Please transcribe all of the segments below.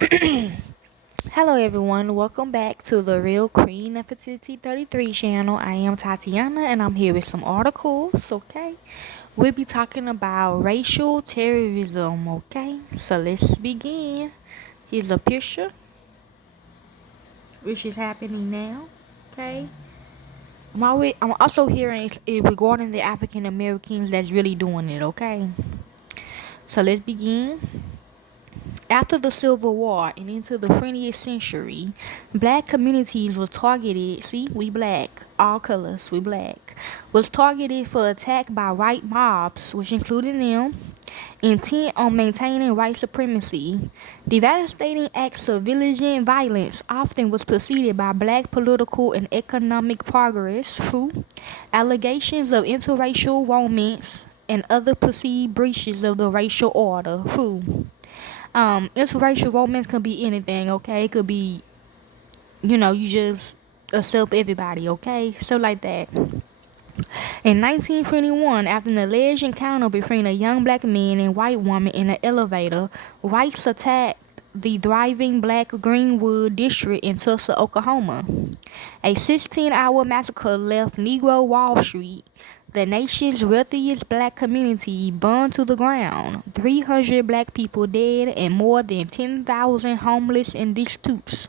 Hello everyone, welcome back to the Real Queen of Fertility 33 channel. I am Tatiana and I'm here with some articles, okay? We'll be talking about racial terrorism, okay? So let's begin. Here's a picture, which is happening now, okay? I'm also hearing it regarding the African Americans that's really doing it, okay? So let's begin. After the Civil War and into the 20th century, black communities were targeted. See, we black, all colors, we black. Was targeted for attack by white mobs, which included them, intent on maintaining white supremacy. Devastating acts of violent violence often was preceded by black political and economic progress through allegations of interracial romance and other perceived breaches of the racial order. Who interracial romance can be anything, okay? It could be, you just accept everybody, okay? So like that. In 1921, after an alleged encounter between a young black man and white woman in an elevator, whites attacked the thriving black Greenwood district in Tulsa, Oklahoma. A 16-hour massacre left Negro Wall Street, the nation's wealthiest black community, burned to the ground. 300 black people dead and more than 10,000 homeless and destitute.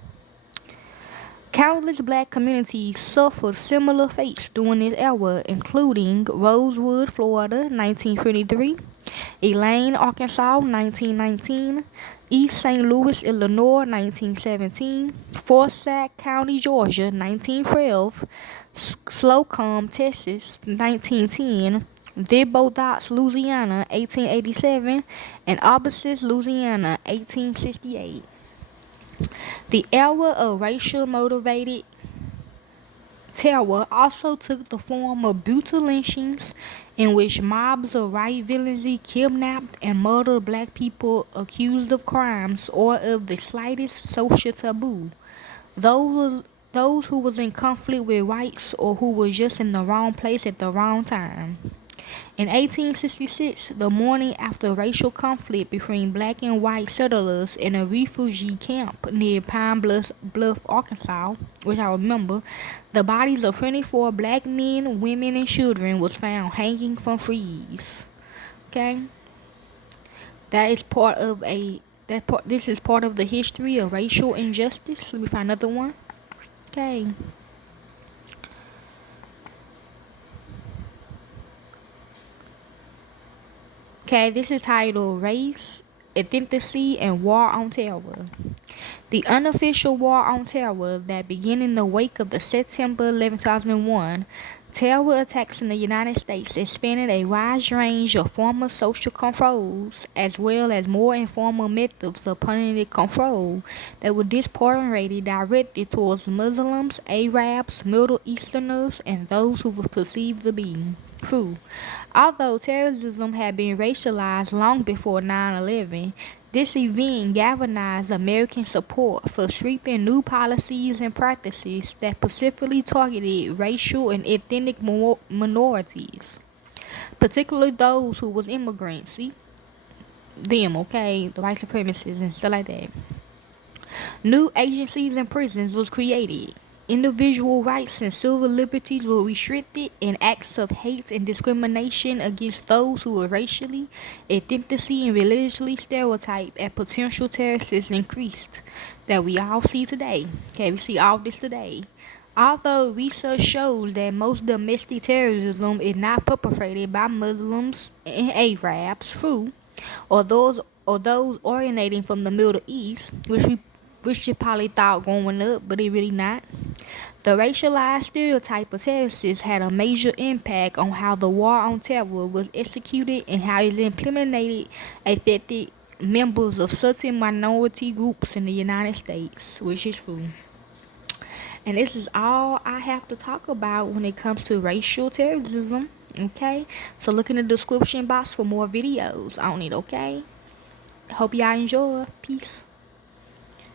Countless black communities suffered similar fates during this era, including Rosewood, Florida, 1923, Elaine, Arkansas, 1919, East St. Louis, Illinois, 1917, Forsyth County, Georgia, 1912, Slocum, Texas, 1910, Thibodaux, Louisiana, 1887, and Aubusson, Louisiana, 1868. The era of racial motivated terror also took the form of brutal lynchings in which mobs of white villainy kidnapped and murdered black people accused of crimes or of the slightest social taboo. Those who was in conflict with whites or who was just in the wrong place at the wrong time. In 1866, the morning after racial conflict between black and white settlers in a refugee camp near Pine Bluff, Arkansas, which I remember, the bodies of 24 black men, women, and children was found hanging from trees. Okay, that is part of This is part of the history of racial injustice. Let me find another one. Okay. Okay, this is titled Race, Ethnicity, and War on Terror. The unofficial war on terror that began in the wake of the September 11, 2001 terror attacks in the United States expanded a wide range of former social controls as well as more informal methods of punishing control that were disproportionately directed towards Muslims, Arabs, Middle Easterners, and those who were perceived to be true. Although terrorism had been racialized long before 9/11, this event galvanized American support for sweeping new policies and practices that specifically targeted racial and ethnic minorities, particularly those who was immigrants. See? Them, okay? The white supremacists and stuff like that. New agencies and prisons was created. Individual rights and civil liberties were restricted, and acts of hate and discrimination against those who were racially, ethnically, and religiously stereotyped as potential terrorists increased. That we all see today. Okay, we see all this today. Although research shows that most domestic terrorism is not perpetrated by Muslims and Arabs, true, or those originating from the Middle East, which you probably thought growing up, but it really not. The racialized stereotype of terrorists had a major impact on how the war on terror was executed and how it implemented affected members of certain minority groups in the United States, which is true. And this is all I have to talk about when it comes to racial terrorism. Okay, so look in the description box for more videos on it. Okay, hope y'all enjoy. Peace.